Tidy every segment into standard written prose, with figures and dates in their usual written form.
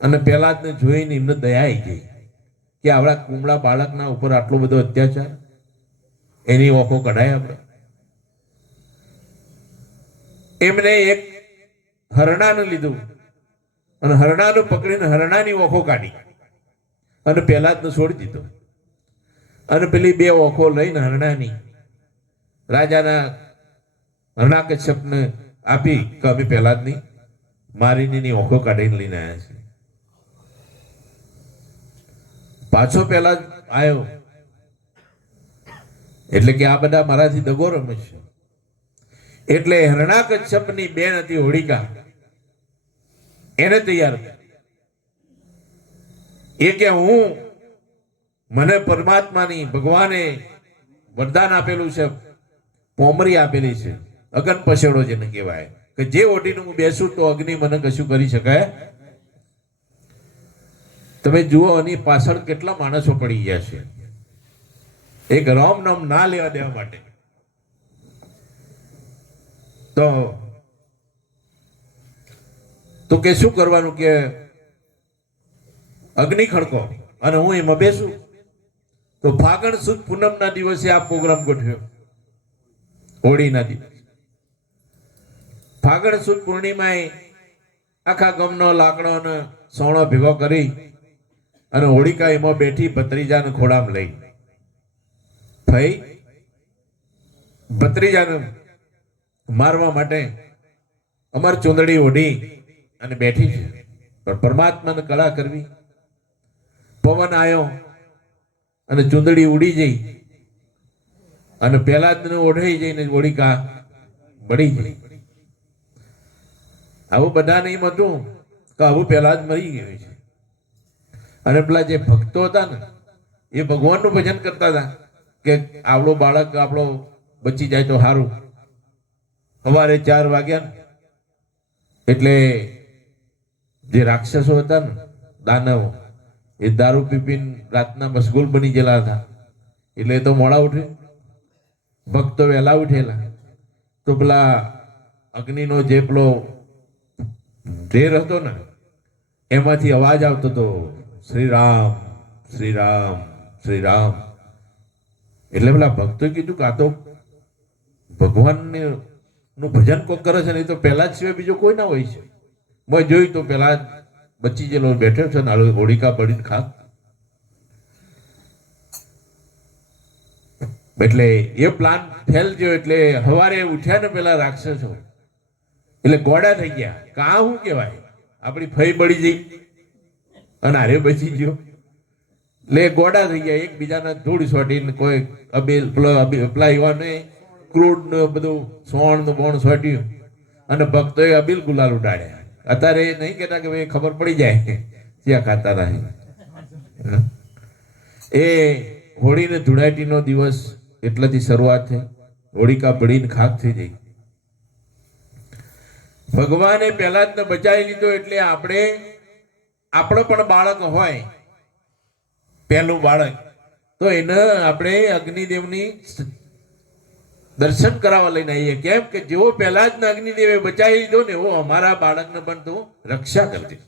અને પહેલાદને જોઈને એમને દયા આવી ગઈ કે આવડા કુમળા બાળકના ઉપર આટલો બધો અત્યાચાર, એની ઓખો કઢાય આપણે. એમને એક હરણાનું લીધું અને હરણાનું પકડીને હરણાની ઓખો કાઢી અને પહેલાદને છોડી દીધો. અને પેલી બે ઓખો લઈને હરણાની રાજાના હરણાકશ્યપને આપી કે અમે પહેલાદની મારીને એની ઓખો કાઢીને લઈને આવ્યા છે. પાછો પહેલાદ આવ્યો એટલે કે આ બધા મારાથી દગો રમે છે. એટલે હરણાકશ્યપની બેન હતી હોળિકા, એને તૈયાર કરી. એ કે હું મને પરમાત્માની ભગવાને વરદાન આપેલું છે, પોમરી આપેલી છે, અગન પછેડો જેને કહેવાય કે જે ઓઢીને હું બેસું તો અગ્નિ મને કશું કરી શકાય. તમે જુઓ એની પાછળ કેટલા માણસો પડી ગયા છે એક રામ નામ ના લેવા દેવા માટે. તો કે શું કરવાનું કે અગ્નિ ખડકો અને હું એમાં બેસું. તો ફાગણ સુદ પૂનમના દિવસે આ પ્રોગ્રામ ગોઠવ્યો. હોળીના દિવસે ફાગણ સુદ પૂર્ણિમાએ આખા ગામનો લાકડો અને સોણો ભેગો કરી અને હોળિકા એમાં બેઠી ભત્રીજાને ખોળામાં લઈ. થઈ ભત્રીજાને મારવા માટે અમાર ચૂંદડી ઓઢી અને બેઠી છે. પણ પરમાત્માને કળા કરવી. પવન આવ્યો અને ચૂંદડી ઉડી જઈ અને પહેલાદને ઓઢાઈ જઈને હોળિકા બળી ગઈ. આવું બધા નહીં હતું કે આવું પહેલાદ મરી ગયું છે. અને પેલા જે ભક્તો હતા ને એ ભગવાનનું ભજન કરતા હતા કે આવડો બાળક આપણો બચી જાય તો સારું. સવારે 4 વાગ્યા ને એટલે જે રાક્ષસો હતા ને દાનવો એ દારૂ પીપીને રાતના મશગુલ બની ગયેલા હતા. એટલે તો મોડા ઉઠે, ભક્તો વહેલા ઉઠેલા. તો પેલા અગ્નિનો જે પેલો ઢેર હતો ને એમાંથી અવાજ આવતો હતો, શ્રી રામ શ્રી રામ શ્રી રામ. એટલે પેલા ભક્તોએ કીધું કે આ તો ભગવાનને નું ભજન કોક કરે છે ને. એ તો પહેલા જ સિવાય બીજો કોઈ ના હોય છે. મેં જોયું તો પેલા બચી ગયેલો બેઠો છે ને હોળિકા બળીને ખાક. એટલે એ પ્લાન ફેલ ગયો. એટલે સવારે ઉઠ્યા ને પેલા રાક્ષસો એટલે ગોડા થઈ ગયા કે આ શું કહેવાય, આપણી ફઈ બળી જઈ અને હારે બચી ગયો. એટલે ગોડા થઈ ગયા, એકબીજાના ધૂળ સોટીને કોઈ અબીલ પેલા યુવાને ક્રૂડ ને બધું સોણ ને બોણ સોટ્યું અને ભક્તોએ અબીલ ગુલાલ ઉડાડ્યા. અત્યારે નહીં કહેતા કે ભાઈ ખબર પડી જાય ત્યાં ખાતા નહીં. એ હોળીને ધૂળાટીનો દિવસ એટલાથી શરૂઆત થઈ. હોળિકા બળીને ખાક થઈ ગઈ. ભગવાને પહેલાદને બચાવી લીધો. એટલે આપણો પણ બાળક હોય, પહેલું બાળક, તો એને આપણે અગ્નિદેવની દર્શન કરાવવા લઈને આવીએ. કેમ કે જેવો પહેલા જ અગ્નિદેવે બચાવી લીધો ને એવો અમારા બાળકને પણ તું રક્ષા કરજે.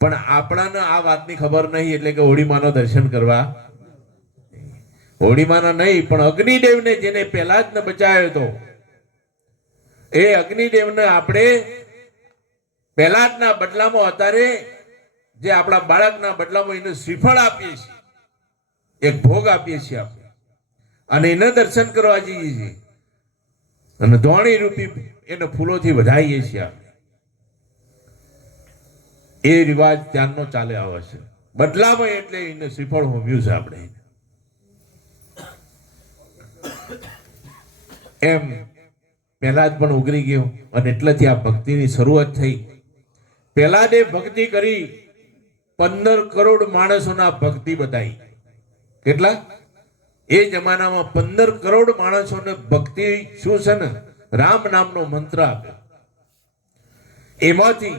પણ આપણાને આ વાતની ખબર નહીં. એટલે કે હોળીમાનો દર્શન કરવા, હોળીમાનો નહીં પણ અગ્નિદેવને જેને પહેલા જ બચાવ્યો હતો એ અગ્નિદેવને આપણે પહેલા જ બદલામાં અત્યારે જે આપણા બાળકના બદલામાં એને શ્રીફળ આપીએ છીએ, એક ભોગ આપીએ છીએ આપણે અને એને દર્શન કરવા જઈએ છીએ અને ધોણી રૂપી એને ફૂલોથી વધાવીએ છીએ આપણે. એ રિવાજ ત્યારનો ચાલે આવે છે. બદલામાં એટલે એને શ્રીફળ હોમ્યું છે આપણે. એમ પહેલા જ પણ ઉગરી ગયો અને એટલેથી આ ભક્તિની શરૂઆત થઈ. પહેલાદે ભક્તિ કરી 15 કરોડ માણસોના ભક્તિ બતાવી. કેટલા? એ જમાનામાં 15 કરોડ માણસોને ભક્તિ શું છે ને, રામ નામનો મંત્ર આપ્યો. એમાંથી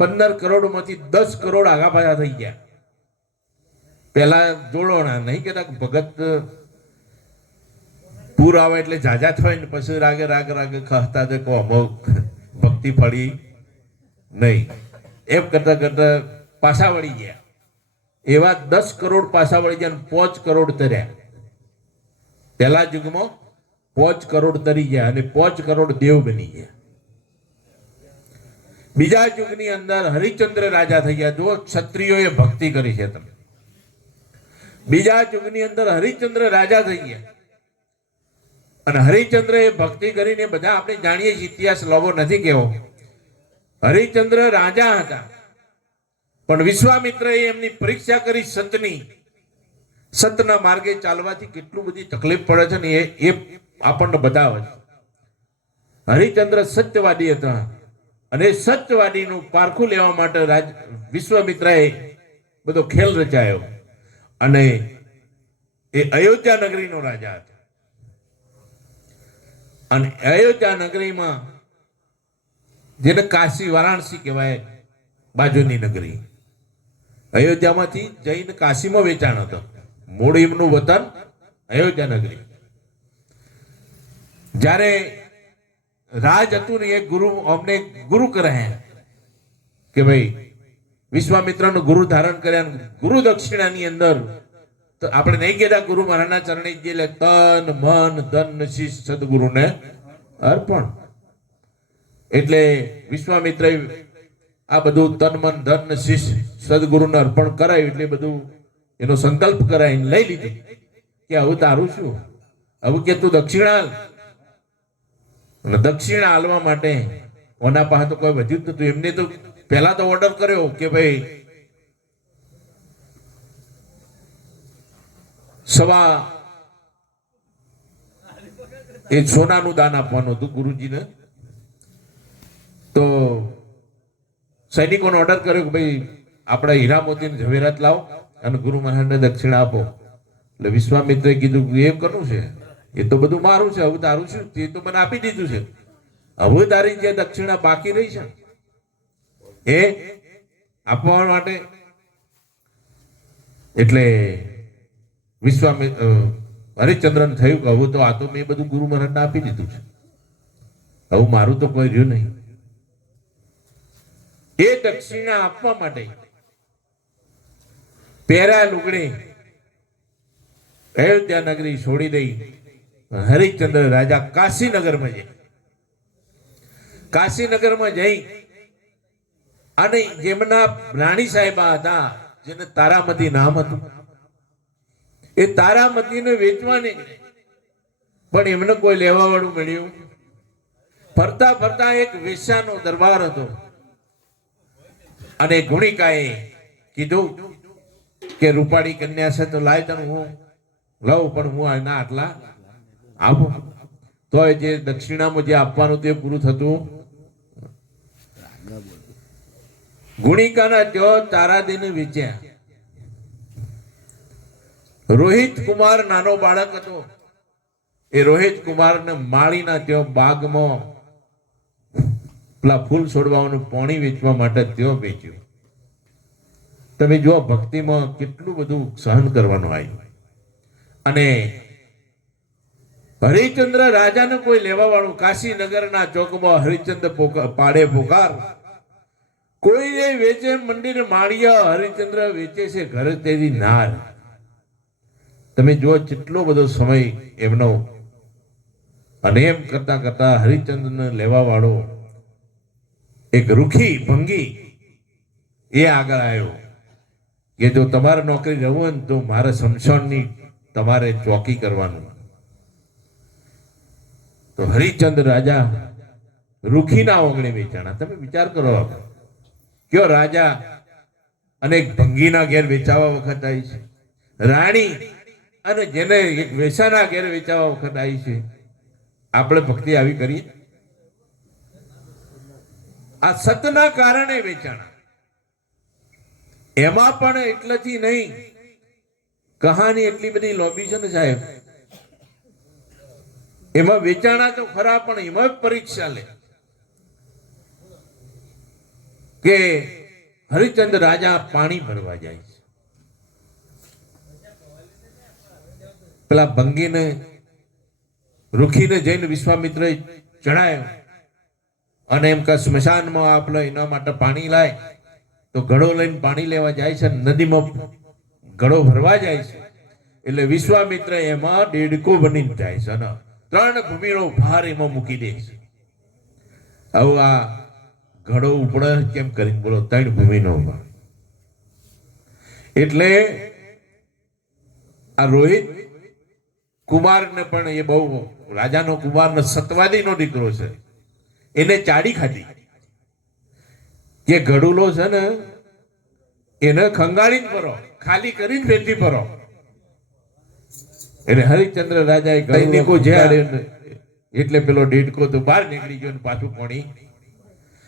15 કરોડમાંથી 10 કરોડ આગા પાછા થઈ ગયા. પેલા જોડોણા નહીં કેતા ભગત પૂર આવે એટલે જાજા થાય ને પછી રાગે રાગ રાગ કહતા કહો ભક્તિ ફળી નહીં. એમ કરતા કરતા પાછા વળી ગયા. એવા 10 કરોડ પાછા વળી ગયા, 5 કરોડ તર્યા. પહેલા યુગમાં 5 કરોડ તરી ગયા અને 5 કરોડ દેવ બની ગયા. બીજા યુગની અંદર હરિચંદ્ર રાજા થઈ ગયા. જો ક્ષત્રિયોએ ભક્તિ કરી છે તમે. બીજા યુગની અંદર હરિચંદ્ર રાજા થઈ ગયા અને હરિચંદ્ર એ ભક્તિ કરીને બધા આપણે જાણીએ છીએ, ઇતિહાસ લાવો નથી કેવો. હરિચંદ્ર રાજા હતા પણ વિશ્વામિત્રએ એમની પરીક્ષા કરી સતની. સતના માર્ગે ચાલવાથી કેટલું બધી તકલીફ પડે છે ને એ આપણને બતાવે છે. હરિચંદ્ર સત્યવાદી હતા અને સત્યવાદીનું પારખું લેવા માટે વિશ્વામિત્રએ બધો ખેલ રચાયો અને એ અયોધ્યા નગરીનો રાજા હતો. અને અયોધ્યા નગરીમાં જેને કાશી વારાણસી કહેવાય, બાજુની નગરી, અયોધ્યામાંથી જઈને કાશીમાં વેચાણ હતો. મૂળ એમનું વતન અયોધ્યા નગરી. જ્યારે રાજ હતું ને એ ગુરુ અમને ગુરુ કરાયા કે ભાઈ વિશ્વામિત્રનું ગુરુ ધારણ કર્યા. ગુરુ દક્ષિણાની અંદર તો આપણે નહીં કહેતા ગુરુ મહારાજના ચરણે જે તન મન ધન શીશ સદગુરુને અર્પણ. એટલે વિશ્વામિત્રએ આ બધું તન મન ધન શીશ સદગુરુને અર્પણ કરાયું. એટલે બધું એનો સંકલ્પ કરાવીને લઈ લીધું કે હવે તારું શું, હવે કે તું દક્ષિણા. અને દક્ષિણા આલવા માટે ઓના પાસે તો કોઈ વધ્યું જ નતું. એમને તો પહેલા તો ઓર્ડર કર્યો કે ભાઈ સવા એ સોનાનું દાન આપવાનું હતું ગુરુજીને. તો સૈનિકોને ઓર્ડર કર્યો કે ભાઈ આપણા હીરા મોતીને ઝવેરાત લાવો અને ગુરુ મહારાજને દક્ષિણા આપો. એટલે વિશ્વામિત્રએ કીધું એમ કરવું છે, એ તો બધું મારું છે, હવે તારું શું, તે તો મને આપી દીધું છે, હવે તારી જે દક્ષિણા બાકી રહી છે એ આપવા માટે. એટલે હરિશ્ચંદ્રને થયું કે હવે તો આ તો મેં બધું ગુરુ મહારાજને આપી દીધું છે, હવે મારું તો કોઈ રહ્યું નહીં. એ દક્ષિણા આપવા માટે પહેરા લુગડે અયોધ્યા નગરી છોડી દઈ હરિશ્ચંદ્ર રાજા કાશીનગરમાં જાય. કાશીનગરમાં જઈ અને જેમના રાણી સાહેબા હતા, જેને તારામતી નામ હતું, એ તારામતીને વેચવા નીકળે પણ એમને કોઈ લેવા વાળું મળ્યું. ફરતા ફરતા એક વેશ્યાનો દરબાર હતો અને ગુણિકાએ કીધું કે રૂપાળી કન્યા છે તો લાય તને હું લઉં, પણ હું એના આટલા આપું. તો જે દક્ષિણામાં જે આપવાનું તે પૂરું થતું. ગુણિકાના ત્યાં તારાદીને વેચ્યા. રોહિત કુમાર નાનો બાળક હતો. એ રોહિત કુમારને માળીના ત્યાં બાગમાં પેલા ફૂલ છોડવાનું પાણી વેચવા માટે ત્યાં વેચ્યું. તમે જો ભક્તિમાં કેટલું બધું સહન કરવાનું આવ્યું. અને હરિચંદ્ર રાજાને કોઈ લેવા વાળું, કાશીનગરના ચોકમાં હરિચંદ્ર પાડે પોકાર, કોઈને વેચે મંદિર માળિયા, હરિચંદ્ર વેચે છે ઘર તેરી નાર. તમે જો કેટલો બધો સમય એમનો. અને એમ કરતા કરતા હરિચંદ્રને લેવા વાળો એક રૂખી ભંગી એ આગળ આવ્યો કે જો તમારે નોકરી રહેવું હોય ને તો મારે શમશાનની તમારે ચોકી કરવાનું. તો હરિચંદ્ર રાજા રૂખીના ઓગણે વેચાણા. તમે વિચાર કરો, કયો રાજા અને ભંગીના ઘેર વેચાવા વખત આવી છે, રાણી અને જેને એક વેસાના ઘેર વેચાવા વખત આવી છે. આપણે ભક્તિ આવી કરીએ? આ સતના કારણે વેચાણા. એમાં પણ એટલેથી નહીં, કહાની એટલી બધી લોબી છે ને સાહેબ. એમાં વેચાણા તો ખરા પણ એમાં પરીક્ષા લે કે હરિચંદ્ર રાજા પાણી ભરવા જાય છે. પેલા ભંગીને રૂખીને જઈને વિશ્વામિત્રએ ચડાયો અને એમ કે સ્મશાનમાં આપણે એના માટે પાણી લાય. તો ઘડો લઈને પાણી લેવા જાય છે, નદીમાં ઘડો ભરવા જાય છે, એટલે વિશ્વામિત્ર એમાં દેડકો બનીને જાય છે અને 3 ભૂમિનો ભાર એમાં મૂકી દે છે. હવે આ ઘડો ઉપડે કેમ કરીને બોલો? 3 ભૂમિનો ભાર. એટલે આ રોહિત કુમારને પણ એ બહુ રાજાનો કુમારનો સતવાદીનો દીકરો છે, એને ચાડી ખાધી. જે ઘડુલો છે ને એને ખંગાળીને ભરો, ખાલી કરીને ફેરથી ભરો. એટલે હરિશ્ચંદ્ર રાજાએ સૈનિકો જ્યાં એટલે પેલો દેડકો તો બહાર નીકળી ગયો ને પાછું પાણી